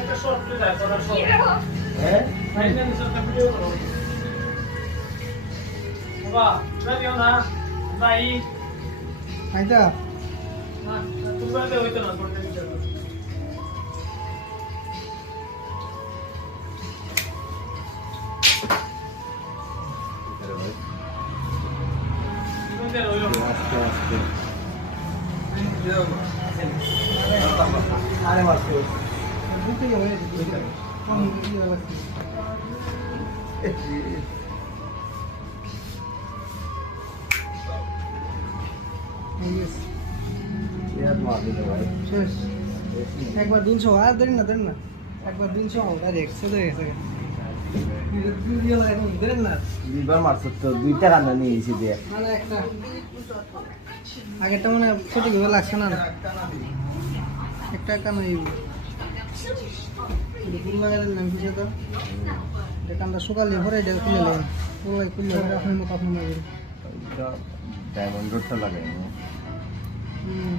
একটা short play যায় করার শর্ট হ্যাঁ ফাইনালি একটা ভিডিও করো বাবা জানিও না ভাই আইতা না তুমি বলতে হইতো না করতে দিতে না তুমি রইলো আস্তে আস্তে আরে মারছো বুকে হয়ে দিছে কোন কি লাগছে ইয়েস ইয়াদ মার দিতে ভাই শেষ একবার 300 আর দেন না একবার 300 ডাইরেক্ট চলে গেছে ভিডিও এখন দেন না দুইবার মারছ তো দুইটা রান্না নিয়ে এসে দিয়ে মানে একটা আগেরটা মানে সঠিক ভাবে লাগছে না একটা কানা এই ফুল লাগাই দিলাম কিছু তো এটা কানটা সকালে ভরে এটা খুলে নেবেন পুরো খুলে আপনার মতো আপনার মাঝে ডায়মন্ড রোডটা লাগাই হুম